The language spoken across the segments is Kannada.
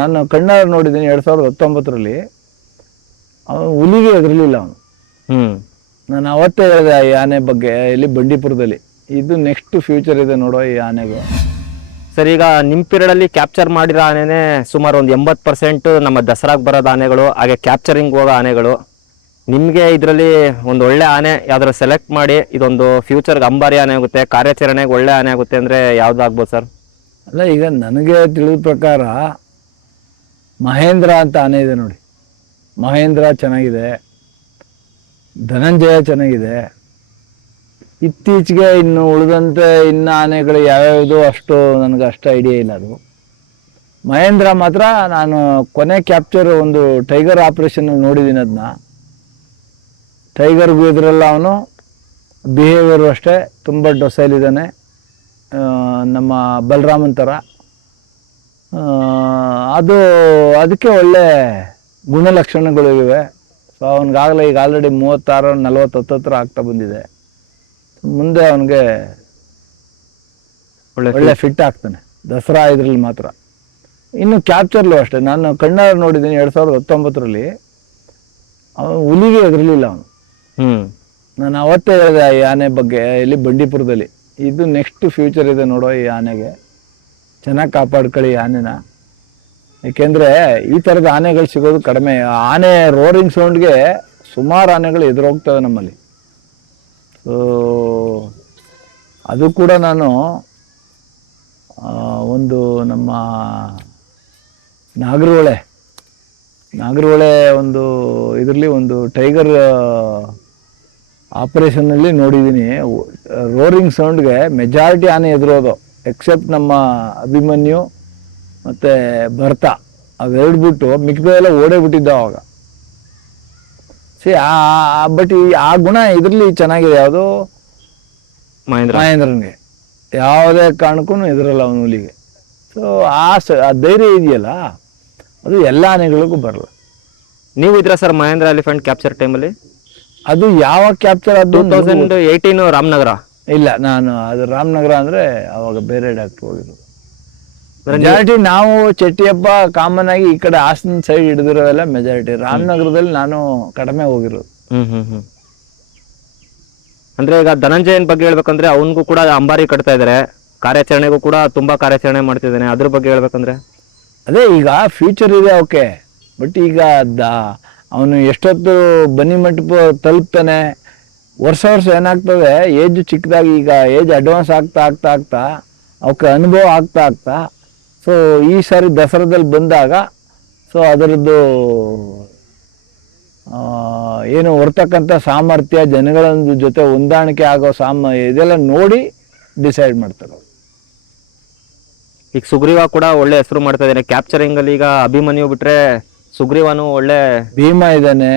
ನಾನು ಕಣ್ಣಾರೆ ನೋಡಿದ್ದೀನಿ 2019ರಲ್ಲಿ. ಅವನು ಹುಲಿಗೆ ಎದುರಲಿಲ್ಲ ಅವನು. ನಾನು ಅವತ್ತೇ ಹೇಳಿದೆ ಈ ಆನೆ ಬಗ್ಗೆ ಇಲ್ಲಿ ಬಂಡೀಪುರದಲ್ಲಿ, ಇದು ನೆಕ್ಸ್ಟ್ ಫ್ಯೂಚರ್ ಇದೆ ನೋಡೋ ಈ ಆನೆಗೆ. ಸರ್, ಈಗ ನಿಮ್ಮ ಪೀರಿಯಡಲ್ಲಿ ಕ್ಯಾಪ್ಚರ್ ಮಾಡಿರೋ ಆನೆನೇ ಸುಮಾರು ಒಂದು 80% ನಮ್ಮ ದಸರಾಗೆ ಬರೋದು ಆನೆಗಳು, ಹಾಗೆ ಕ್ಯಾಪ್ಚರಿಂಗ್ ಹೋಗೋ ಆನೆಗಳು. ನಿಮಗೆ ಇದರಲ್ಲಿ ಒಂದು ಒಳ್ಳೆ ಆನೆ ಯಾವ್ದಾರು ಸೆಲೆಕ್ಟ್ ಮಾಡಿ ಇದೊಂದು ಫ್ಯೂಚರ್ಗೆ ಅಂಬಾರಿ ಆನೆ ಆಗುತ್ತೆ, ಕಾರ್ಯಾಚರಣೆಗೆ ಒಳ್ಳೆ ಆನೆ ಆಗುತ್ತೆ ಅಂದರೆ ಯಾವ್ದಾಗ್ಬೋದು ಸರ್? ಅಲ್ಲ, ಈಗ ನನಗೆ ತಿಳಿದ ಪ್ರಕಾರ ಮಹೇಂದ್ರ ಅಂತ ಆನೆ ಇದೆ ನೋಡಿ. ಮಹೇಂದ್ರ ಚೆನ್ನಾಗಿದೆ, ಧನಂಜಯ ಚೆನ್ನಾಗಿದೆ. ಇತ್ತೀಚೆಗೆ ಇನ್ನು ಉಳಿದಂತೆ ಇನ್ನು ಆನೆಗಳು ಯಾವ್ಯಾವುದು ಅಷ್ಟು ನನಗೆ ಐಡಿಯಾ ಇಲ್ಲ. ಅದು ಮಹೇಂದ್ರ ಮಾತ್ರ ನಾನು ಕೊನೆ ಕ್ಯಾಪ್ಚರ್ ಒಂದು ಟೈಗರ್ ಆಪರೇಷನ್ ನೋಡಿದ್ದೀನಿ. ಅದನ್ನ ಟೈಗರ್ಗೂ ಇದ್ರಲ್ಲ ಅವನು ಬಿಹೇವಿಯರು ಅಷ್ಟೇ ತುಂಬ ಡೊಸೈಲಿದ್ದಾನೆ, ನಮ್ಮ ಬಲರಾಮನ್ ಥರ. ಅದಕ್ಕೆ ಒಳ್ಳೆ ಗುಣಲಕ್ಷಣಗಳು ಇವೆ. ಸೊ ಅವನಿಗಾಗಲೇ ಈಗ ಆಲ್ರೆಡಿ 36-40 ಹತ್ತತ್ರ ಆಗ್ತಾ ಬಂದಿದೆ. ಮುಂದೆ ಅವನಿಗೆ ಒಳ್ಳೆ ಫಿಟ್ ಆಗ್ತಾನೆ ದಸರಾ ಇದ್ರಲ್ಲಿ ಮಾತ್ರ. ಇನ್ನು ಕ್ಯಾಪ್ಚರ್ಲು ಅಷ್ಟೇ, ನಾನು ಕಣ್ಣಾರೆ ನೋಡಿದ್ದೀನಿ 2019ರಲ್ಲಿ. ಅವನು ಹುಲಿಗೆ ಎದುರಲಿಲ್ಲ ಅವನು. ನಾನು ಅವತ್ತೇ ಹೇಳಿದೆ ಈ ಆನೆ ಬಗ್ಗೆ ಇಲ್ಲಿ ಬಂಡೀಪುರದಲ್ಲಿ, ಇದು ನೆಕ್ಸ್ಟ್ ಫ್ಯೂಚರ್ ಇದೆ ನೋಡೋ ಈ ಆನೆಗೆ, ಚೆನ್ನಾಗಿ ಕಾಪಾಡ್ಕೊಳ್ಳಿ ಈ ಆನೆನ. ಏಕೆಂದರೆ ಈ ಥರದ ಆನೆಗಳು ಸಿಗೋದು ಕಡಿಮೆ. ಆನೆ ರೋರಿಂಗ್ ಸೌಂಡ್ಗೆ ಸುಮಾರು ಆನೆಗಳು ಎದುರೋಗ್ತವೆ ನಮ್ಮಲ್ಲಿ. ಸೊ ಅದು ಕೂಡ ನಾನು ಒಂದು ನಮ್ಮ ನಾಗರಹೊಳೆ ಒಂದು ಇದರಲ್ಲಿ ಒಂದು ಟೈಗರ್ ಆಪರೇಷನ್ನಲ್ಲಿ ನೋಡಿದ್ದೀನಿ. ರೋರಿಂಗ್ ಸೌಂಡ್ಗೆ ಮೆಜಾರಿಟಿ ಆನೆ ಎದುರೋದು, ಎಕ್ಸೆಪ್ಟ್ ನಮ್ಮ ಅಭಿಮನ್ಯು ಮತ್ತು ಭರ್ತ, ಅವೆರಡು ಬಿಟ್ಟು ಮಿಕ್ಕಿದೆಲ್ಲ ಓಡೇ ಬಿಟ್ಟಿದ್ದ ಅವಾಗ. ಬಟ್ ಆ ಗುಣ ಇದರಲ್ಲಿ ಚೆನ್ನಾಗಿದೆ, ಯಾವುದು ಮಹೇಂದ್ರನ್ಗೆ ಯಾವುದೇ ಕಾರಣಕ್ಕೂ ಎದುರಲ್ಲ ಅವನು ಹುಲಿಗೆ. ಸೊ ಆ ಧೈರ್ಯ ಇದೆಯಲ್ಲ, ಅದು ಎಲ್ಲ ಆನೆಗಳಿಗೂ ಬರಲ್ಲ. ನೀವು ಇದ್ರ ಸರ್ ಮಹೇಂದ್ರ ಎಲಿಫೆಂಟ್ ಕ್ಯಾಪ್ಚರ್ ಟೈಮಲ್ಲಿ? ಅದು ಯಾವ ಕ್ಯಾಪ್ಚರ್? ಅದು 2018 ರಾಮನಗರ. ಇಲ್ಲ, ನಾನು ಅದು ರಾಮನಗರ ಅಂದರೆ ಅವಾಗ ಬೇರೆ ಡಾಕ್ಟ್ರ್ ಹೋಗಿರೋದು. ಮೆಜಾರಿಟಿ ನಾವು ಚಟ್ಟಿಯಪ್ಪ ಕಾಮನ್ ಆಗಿ ಈ ಕಡೆ ಹಾಸನ ಸೈಡ್ ಹಿಡಿದಿರೋವೆಲ್ಲ ಮೆಜಾರಿಟಿ. ರಾಮನಗರದಲ್ಲಿ ನಾನು ಕಡಿಮೆ ಹೋಗಿರೋದು. ಅಂದ್ರೆ ಈಗ ಧನಂಜಯನ್ ಬಗ್ಗೆ ಹೇಳ್ಬೇಕಂದ್ರೆ ಅವನಿಗೂ ಕೂಡ ಅಂಬಾರಿ ಕಟ್ತಾ ಇದಾರೆ, ಕಾರ್ಯಾಚರಣೆಗೂ ಕೂಡ ತುಂಬಾ ಕಾರ್ಯಾಚರಣೆ ಮಾಡ್ತಿದ್ದಾನೆ. ಅದ್ರ ಬಗ್ಗೆ ಹೇಳ್ಬೇಕಂದ್ರೆ ಅದೇ ಈಗ ಫ್ಯೂಚರ್ ಇದೆ, ಓಕೆ. ಬಟ್ ಈಗ ಅವನು ಎಷ್ಟೊತ್ತು ಬನ್ನಿ ಮಂಟಪ ತಲುಪ್ತಾನೆ, ವರ್ಷ ಏನಾಗ್ತದೆ, ಏಜ್ ಚಿಕ್ಕದಾಗಿ, ಈಗ ಏಜ್ ಅಡ್ವಾನ್ಸ್ ಆಗ್ತಾ ಅವಕ್ಕೆ ಅನುಭವ ಆಗ್ತಾ ಸೊ ಈ ಸಾರಿ ದಸರಾದಲ್ಲಿ ಬಂದಾಗ ಸೊ ಅದರದ್ದು ಏನು ಹೊರ್ತಕ್ಕಂಥ ಸಾಮರ್ಥ್ಯ, ಜನಗಳ ಜೊತೆ ಹೊಂದಾಣಿಕೆ ಆಗೋ ಇದೆಲ್ಲ ನೋಡಿ ಡಿಸೈಡ್ ಮಾಡ್ತಾರೆ. ಈಗ ಸುಗ್ರೀವ ಕೂಡ ಒಳ್ಳೆ ಹೆಸರು ಮಾಡ್ತಾ ಇದ್ದಾನೆ ಕ್ಯಾಪ್ಚರಿಂಗ್ ಅಲ್ಲಿ. ಈಗ ಅಭಿಮನ್ಯು ಬಿಟ್ರೆ ಸುಗ್ರೀವನು ಒಳ್ಳೆ, ಭೀಮ ಇದ್ದಾನೆ,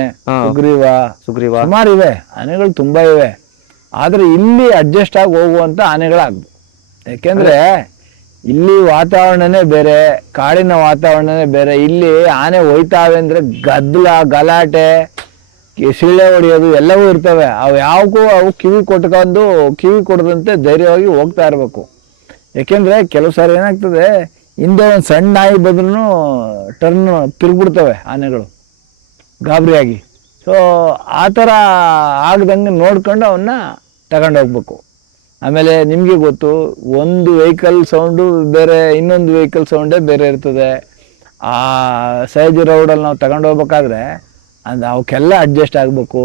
ಸುಗ್ರೀವ ಸುಮಾರು ಇವೆ ಆನೆಗಳು, ತುಂಬಾ ಇವೆ. ಆದ್ರೆ ಇಲ್ಲಿ ಅಡ್ಜಸ್ಟ್ ಆಗಿ ಹೋಗುವಂತ ಆನೆಗಳಾಗ್ಬೇಕು. ಯಾಕೆಂದ್ರೆ ಇಲ್ಲಿ ವಾತಾವರಣನೇ ಬೇರೆ, ಕಾಡಿನ ವಾತಾವರಣನೇ ಬೇರೆ. ಇಲ್ಲಿ ಆನೆ ಹೋಯ್ತಾವೆ ಅಂದ್ರೆ ಗಲಾಟೆ, ಸಿಳ್ಳೆ ಹೊಡೆಯೋದು ಎಲ್ಲವೂ ಇರ್ತವೆ. ಅವು ಯಾವಕ್ಕೂ ಅವು ಕಿವಿ ಕೊಡದಂತೆ ಧೈರ್ಯವಾಗಿ ಹೋಗ್ತಾ ಇರಬೇಕು. ಯಾಕೆಂದ್ರೆ ಕೆಲವು ಸಾರಿ ಏನಾಗ್ತದೆ, ಹಿಂದೆ ಒಂದು ಸಣ್ಣ ನಾಯಿ ಬಂದ್ರೂ ಟರ್ನ್ ತಿರುಗ್ಬಿಡ್ತವೆ ಆನೆಗಳು ಗಾಬರಿಯಾಗಿ. ಸೊ ಆ ಥರ ಆಗದಂಗೆ ನೋಡ್ಕೊಂಡು ಅವನ್ನ ತಗೊಂಡೋಗ್ಬೇಕು. ಆಮೇಲೆ ನಿಮಗೆ ಗೊತ್ತು, ಒಂದು ವೆಹಿಕಲ್ ಸೌಂಡು ಬೇರೆ, ಇನ್ನೊಂದು ವೆಹಿಕಲ್ ಸೌಂಡೇ ಬೇರೆ ಇರ್ತದೆ. ಆ ಸೈಜ್ ರೋಡಲ್ಲಿ ನಾವು ತಗೊಂಡೋಗ್ಬೇಕಾದ್ರೆ ಅವಕ್ಕೆಲ್ಲ ಅಡ್ಜಸ್ಟ್ ಆಗಬೇಕು.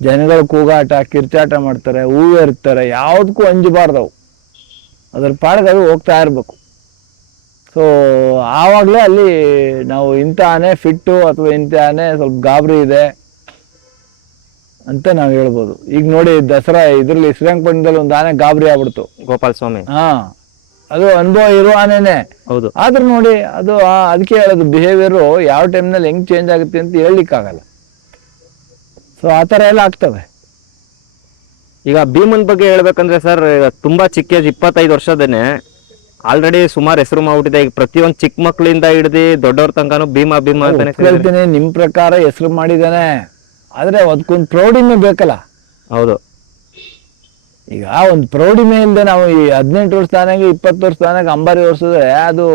ಜನಗಳು ಕೂಗಾಟ ಕಿರ್ಚಾಟ ಮಾಡ್ತಾರೆ, ಹೂವು ಇರ್ತಾರೆ, ಯಾವುದಕ್ಕೂ ಅಂಜಬಾರ್ದವು, ಅದ್ರ ಪಾಡಿಗೆ ಅದು ಹೋಗ್ತಾ ಇರಬೇಕು. ಸೊ ಆವಾಗಲೇ ಅಲ್ಲಿ ನಾವು ಇಂಥ ಆನೆ ಫಿಟ್ಟು ಅಥವಾ ಇಂಥ ಆನೆ ಸ್ವಲ್ಪ ಗಾಬರಿ ಇದೆ ಅಂತ ನಾವು ಹೇಳ್ಬೋದು. ಈಗ ನೋಡಿ ದಸರಾ ಇದರಲ್ಲಿ ಶ್ರೀರಂಗಪಟ್ಟಣದಲ್ಲಿ ಒಂದು ಆನೆ ಗಾಬರಿ ಆಗ್ಬಿಡ್ತು, ಗೋಪಾಲ ಸ್ವಾಮಿ. ಅದು ಅನುಭವ ಇರೋ ಆನೆನೆ, ಹೌದು. ಆದ್ರೂ ನೋಡಿ ಅದು ಅದಕ್ಕೆ ಹೇಳೋದು, ಬಿಹೇವಿಯರು ಯಾವ ಟೈಮ್ನಲ್ಲಿ ಹೆಂಗ್ ಚೇಂಜ್ ಆಗುತ್ತೆ ಅಂತ ಹೇಳಲಿಕ್ಕಾಗಲ್ಲ. ಸೊ ಆ ಥರ ಎಲ್ಲ ಆಗ್ತವೆ. ಈಗ ಭೀಮನ್ ಬಗ್ಗೆ ಹೇಳ್ಬೇಕಂದ್ರೆ ಸರ್, ತುಂಬಾ ಚಿಕ್ಕ ಏಜ್ 25 ವರ್ಷದೇನೆ ಆಲ್ರೆಡಿ ಸುಮಾರು ಹೆಸರು ಮಾಡ್ಬಿಟ್ಟಿದೆ. ಈಗ ಪ್ರತಿಯೊಂದು ಚಿಕ್ಕ ಮಕ್ಕಳಿಂದ ಹಿಡಿದು ದೊಡ್ಡವ್ರ ತನಕನೂ ಭೀಮ ಹೇಳ್ತೀನಿ. ನಿಮ್ ಪ್ರಕಾರ ಹೆಸರು ಮಾಡಿದಾನೆ, ಆದ್ರೆ ಅದಕ್ಕೊಂದು ಪ್ರೌಢಿಮೆ ಬೇಕಲ್ಲ. ಹೌದು. ಈಗ ಒಂದು ಪ್ರೌಢಿಮೆ ಇಲ್ಲದೆ ನಾವು ಈ 18 ವರ್ಷ ತಾನಾಗ 20 ವರ್ಷ ತಾನಾಗ ಅಂಬಾರಿ ಓಡಿಸಿದ್ರೆ ಅದು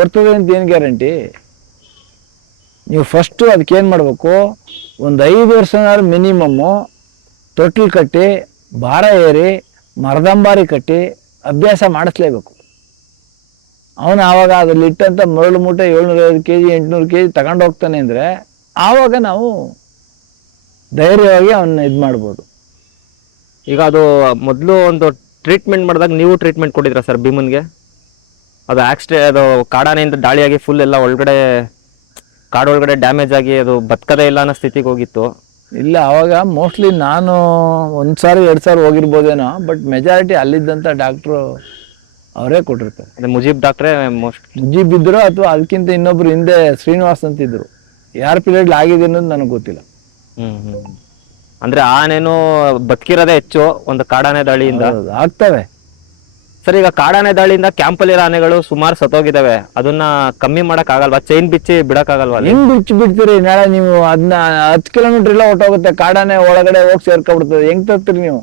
ಓಡ್ತದೆ ಅಂತ ಏನು ಗ್ಯಾರಂಟಿ? ನೀವು ಫಸ್ಟು ಅದಕ್ಕೆ ಏನು ಮಾಡಬೇಕು, ಒಂದು 5 ವರ್ಷನಾದ್ರು ಮಿನಿಮಮ್ಮು ತೊಟ್ಲು ಕಟ್ಟಿ ಭಾರ ಏರಿ ಮರದಂಬಾರಿ ಕಟ್ಟಿ ಅಭ್ಯಾಸ ಮಾಡಿಸ್ಲೇಬೇಕು. ಅವನು ಆವಾಗ ಅದ್ರಲ್ಲಿ ಇಟ್ಟಂಥ ಮರಳು ಮೂಟೆ 750 kg 800 kg ತಗೊಂಡು ಹೋಗ್ತಾನೆ ಅಂದರೆ ಆವಾಗ ನಾವು ಧೈರ್ಯವಾಗಿ ಅವನ್ನ ಇದು ಮಾಡ್ಬೋದು. ಈಗ ಅದು ಮೊದಲು ಒಂದು ಟ್ರೀಟ್ಮೆಂಟ್ ಮಾಡಿದಾಗ ನೀವು ಟ್ರೀಟ್ಮೆಂಟ್ ಕೊಟ್ಟಿದ್ರಾ ಸರ್ ಭೀಮನ್ಗೆ? ಅದು ಅದು ಕಾಡಾನೆಯಿಂದ ದಾಳಿಯಾಗಿ ಫುಲ್ ಎಲ್ಲ ಒಳಗಡೆ ಕಾಡೊಳಗಡೆ ಡ್ಯಾಮೇಜ್ ಆಗಿ ಅದು ಬದುಕದೇ ಇಲ್ಲ ಅನ್ನೋ ಸ್ಥಿತಿಗೆ ಹೋಗಿತ್ತು. ಇಲ್ಲ, ಅವಾಗ ಮೋಸ್ಟ್ಲಿ ನಾನು 1 ಸಾರಿ 2 ಸಾರಿ ಹೋಗಿರ್ಬೋದೇನೋ, ಬಟ್ ಮೆಜಾರಿಟಿ ಅಲ್ಲಿದ್ದಂಥ ಡಾಕ್ಟ್ರು ಅವರೇ ಕೊಟ್ಟಿರ್ತಾರೆ. ಅದೇ ಮುಜೀಬ್ ಡಾಕ್ಟ್ರೇ ಮುಜೀಬ್ ಇದ್ರು ಅಥವಾ ಅದಕ್ಕಿಂತ ಇನ್ನೊಬ್ರು ಹಿಂದೆ ಶ್ರೀನಿವಾಸ್ ಅಂತಿದ್ರು. ಯಾರ ಪೀರಿಯಡ್ ಆಗಿದೆ ಅನ್ನೋದು ನನಗೆ ಗೊತ್ತಿಲ್ಲ. ಅಂದ್ರೆ ಆನೆನು ಬದುಕಿರೋದೇ ಹೆಚ್ಚು ಒಂದು ಕಾಡಾನೆ ದಾಳಿಯಿಂದ. ಆಗ್ತವೆ ಸರ್. ಈಗ ಕಾಡಾನೆ ದಾಳಿಯಿಂದ ಕ್ಯಾಂಪಲ್ಲಿರೋ ಆನೆಗಳು ಸುಮಾರು ಸತ್ತೋಗಿದಾವೆ. ಅದನ್ನ ಕಮ್ಮಿ ಮಾಡಕ್ ಆಗಲ್ವಾ? ಚೈನ್ ಬಿಚ್ಚಿ ಬಿಡಕ್ ಆಗಲ್ವಾ? ಹೆಂಗ್ ಬಿಚ್ಚಿ ಬಿಡ್ತೀರಿ? ನಾಳೆ ನೀವು ಅದನ್ನ 10 ಕಿಲೋಮೀಟರ್ ಎಲ್ಲ ಹೊಟ್ಟೋಗುತ್ತೆ, ಕಾಡಾನೆ ಒಳಗಡೆ ಹೋಗಿ ಸೇರ್ಕೊಬಿಡ್ತದೆ. ಹೆಂಗ್ ತರ್ತೀರಿ ನೀವು?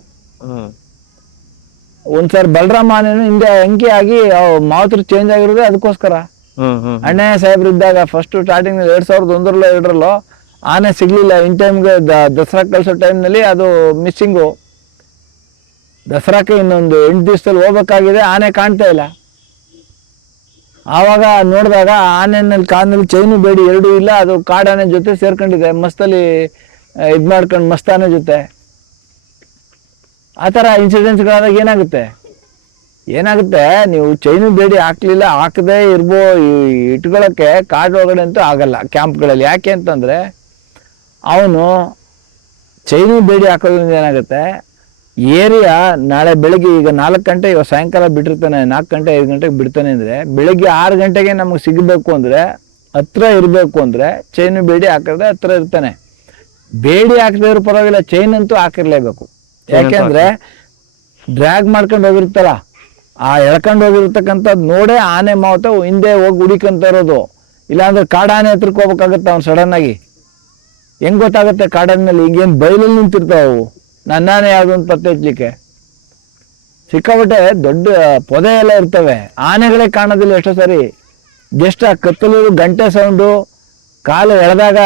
ಒಂದ್ಸರಿ ಬಲರಾಮ ಆನೆನು ಹಿಂದೆ ಅಂಕಿ ಆಗಿ ಮಾವತರು ಚೇಂಜ್ ಆಗಿರೋದೇ ಅದಕ್ಕೋಸ್ಕರ. ಅಣ್ಣಯ್ಯ ಸಾಹೇಬ್ರು ಇದ್ದಾಗ ಫಸ್ಟ್ ಸ್ಟಾರ್ಟಿಂಗ್ 2001 2 ಆನೆ ಸಿಗ್ಲಿಲ್ಲ. ಇನ್ ಟೈಮ್ಗೆ ದಸರಾ ಕಳ್ಸೋ ಟೈಮ್ನಲ್ಲಿ ಅದು ಮಿಸ್ಸಿಂಗು. ದಸರಾಕ್ಕೆ ಇನ್ನೊಂದು 8 ದಿವಸದಲ್ಲಿ ಹೋಗ್ಬೇಕಾಗಿದೆ, ಆನೆ ಕಾಣ್ತಾ ಇಲ್ಲ. ಆವಾಗ ನೋಡಿದಾಗ ಆನೆನಲ್ಲಿ ಕಾಲಿನಲ್ಲಿ ಚೈನು ಬೇಡಿ 2 ಇಲ್ಲ, ಅದು ಕಾಡಾನೆ ಜೊತೆ ಸೇರ್ಕೊಂಡಿದೆ. ಮಸ್ತಲ್ಲಿ ಇದು ಮಾಡ್ಕೊಂಡು ಮಸ್ತಾನೆ ಜೊತೆ. ಆ ಥರ ಇನ್ಸಿಡೆಂಟ್ಸ್ಗಳಾದಾಗ ಏನಾಗುತ್ತೆ, ನೀವು ಚೈನು ಬೇಡಿ ಹಾಕ್ಲಿಲ್ಲ, ಹಾಕದೇ ಇಟ್ಕೊಳ್ಳೋಕ್ಕೆ ಕಾಡೊಳಗಡೆ ಅಂತೂ ಆಗಲ್ಲ ಕ್ಯಾಂಪ್ಗಳಲ್ಲಿ. ಯಾಕೆ ಅಂತಂದರೆ ಅವನು ಚೈನು ಬೇಡಿ ಹಾಕೋದ್ರಿಂದ ಏನಾಗುತ್ತೆ, ಏರಿಯಾ ನಾಳೆ ಬೆಳಗ್ಗೆ ಈಗ 4 ಗಂಟೆ ಇವಾಗ ಸಾಯಂಕಾಲ ಬಿಟ್ಟಿರ್ತಾನೆ, 4 ಗಂಟೆ 5 ಗಂಟೆಗೆ ಬಿಡ್ತಾನೆ ಅಂದರೆ ಬೆಳಗ್ಗೆ 6 ಗಂಟೆಗೆ ನಮಗೆ ಸಿಗಬೇಕು ಅಂದರೆ, ಹತ್ರ ಇರಬೇಕು ಅಂದರೆ ಚೈನು ಬೇಡಿ ಹಾಕಿದ್ರೆ ಹತ್ರ ಇರ್ತಾನೆ. ಬೇಡಿ ಹಾಕದೇ ಇರೋ ಪರವಾಗಿಲ್ಲ, ಚೈನ್ ಅಂತೂ ಹಾಕಿರ್ಲೇಬೇಕು. ಯಾಕೆಂದರೆ ಡ್ರ್ಯಾಗ್ ಮಾಡ್ಕೊಂಡು ಹೋಗಿರ್ತಾರ, ಆ ಎಳ್ಕೊಂಡು ಹೋಗಿರ್ತಕ್ಕಂಥದ್ದು ನೋಡೇ ಆನೆ ಮಾವತ ಹಿಂದೆ ಹೋಗಿ ಹುಡಿಕೊಂತ ಇರೋದು. ಇಲ್ಲಾಂದ್ರೆ ಕಾಡಾನೆ ಹತ್ರಕ್ಕೆ ಹೋಗ್ಬೇಕಾಗತ್ತೆ ಅವ್ನು ಸಡನ್ನಾಗಿ. ಹೆಂಗೆ ಗೊತ್ತಾಗುತ್ತೆ ಕಾಡಾನಲ್ಲಿ? ಈಗೇನು ಬಯಲಲ್ಲಿ ನಿಂತಿರ್ತಾವು ನನ್ನಾನೆ ಯಾವುದು ಅಂತ ಪತ್ತೆ ಹಚ್ಚಲಿಕ್ಕೆ. ಸಿಕ್ಕಾಬಟ್ಟೆ ದೊಡ್ಡ ಪೊದೆ ಎಲ್ಲ ಇರ್ತವೆ, ಆನೆಗಳೇ ಕಾಣೋದಿಲ್ಲ ಎಷ್ಟೋ ಸರಿ. ಜಸ್ಟ್ ಆ ಕತ್ತಲು ಗಂಟೆ ಸೌಂಡು, ಕಾಲು ಎಳೆದಾಗ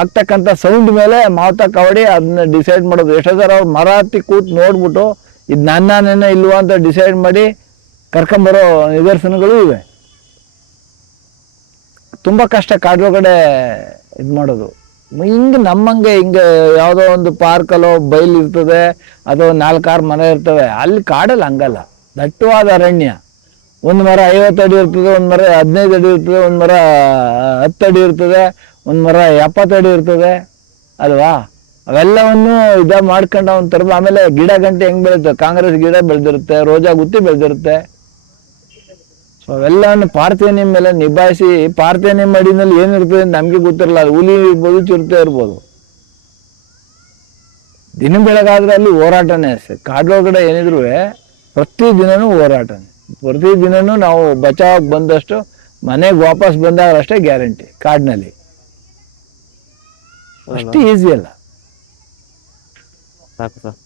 ಆಗ್ತಕ್ಕಂಥ ಸೌಂಡ್ ಮೇಲೆ ಮಾವತ ಕವಡಿ ಅದನ್ನ ಡಿಸೈಡ್ ಮಾಡೋದು. ಎಷ್ಟೋ ಸಲ ಅವ್ರು ಮರ ಹತ್ತಿ ಕೂತು ನೋಡ್ಬಿಟ್ಟು ಇದು ನನ್ನಾನೇನೋ ಇಲ್ವಾ ಅಂತ ಡಿಸೈಡ್ ಮಾಡಿ ಕರ್ಕೊಂಬರೋ ನಿದರ್ಶನಗಳು ಇವೆ. ತುಂಬ ಕಷ್ಟ ಕಾಡೊಳಗಡೆ ಇದು ಮಾಡೋದು. ಹಿಂಗೆ ನಮ್ಮಂಗೆ ಯಾವುದೋ ಒಂದು ಪಾರ್ಕಲ್ಲೋ ಬೈಲ್ ಇರ್ತದೆ, ಅಥವಾ 4-6 ಮನೆ ಇರ್ತವೆ. ಅಲ್ಲಿ ಕಾಡಲ್ಲಿ ಹಂಗಲ್ಲ, ದಟ್ಟವಾದ ಅರಣ್ಯ. ಒಂದು ಮರ 50 ಅಡಿ ಇರ್ತದೆ, ಒಂದು ಮರ 15 ಅಡಿ ಇರ್ತದೆ, ಒಂದು ಮರ 10 ಅಡಿ ಇರ್ತದೆ, ಒಂದು ಮರ 70 ಅಡಿ ಇರ್ತದೆ ಅಲ್ವಾ? ಅವೆಲ್ಲವನ್ನು ಮಾಡ್ಕೊಂಡು ಅವ್ನು ತರಬ. ಆಮೇಲೆ ಗಿಡ ಗಂಟೆ ಹೆಂಗೆ ಬೆಳೀತದೆ, ಕಾಂಗ್ರೆಸ್ ಗಿಡ ಬೆಳೆದಿರುತ್ತೆ, ರೋಜಾ ಗುತ್ತಿ ಬೆಳೆದಿರುತ್ತೆ. ಸೊ ಅವೆಲ್ಲವನ್ನು ಪಾರ್ಥೇನಿಯಂ ಮೇಲೆ ನಿಭಾಯಿಸಿ, ಪಾರ್ಥೇನಿಯಂ ಅಡಿನಲ್ಲಿ ಏನಿರ್ತದೆ ಅಂತ ನಮಗೆ ಗೊತ್ತಿರಲ್ಲ. ಅದು ಹುಲಿ ಇರ್ಬೋದು, ಚಿರತೆ ಇರ್ಬೋದು. ದಿನ ಬೆಳಗಾದ್ರೆ ಅಲ್ಲಿ ಹೋರಾಟನೇ ಅಷ್ಟೇ. ಕಾಡೊಳಗಡೆ ಏನಿದ್ರು ಪ್ರತಿದಿನನೂ ಹೋರಾಟನೇ. ಪ್ರತಿದಿನನೂ ನಾವು ಬಚಾವಾಗಿ ಬಂದಷ್ಟು ಮನೆಗೆ ವಾಪಸ್ ಬಂದಾಗ ಅಷ್ಟೇ ಗ್ಯಾರಂಟಿ. ಕಾಡಿನಲ್ಲಿ ಅಷ್ಟು ಈಸಿ ಅಲ್ಲ. ಸಾಕು ಸರ್.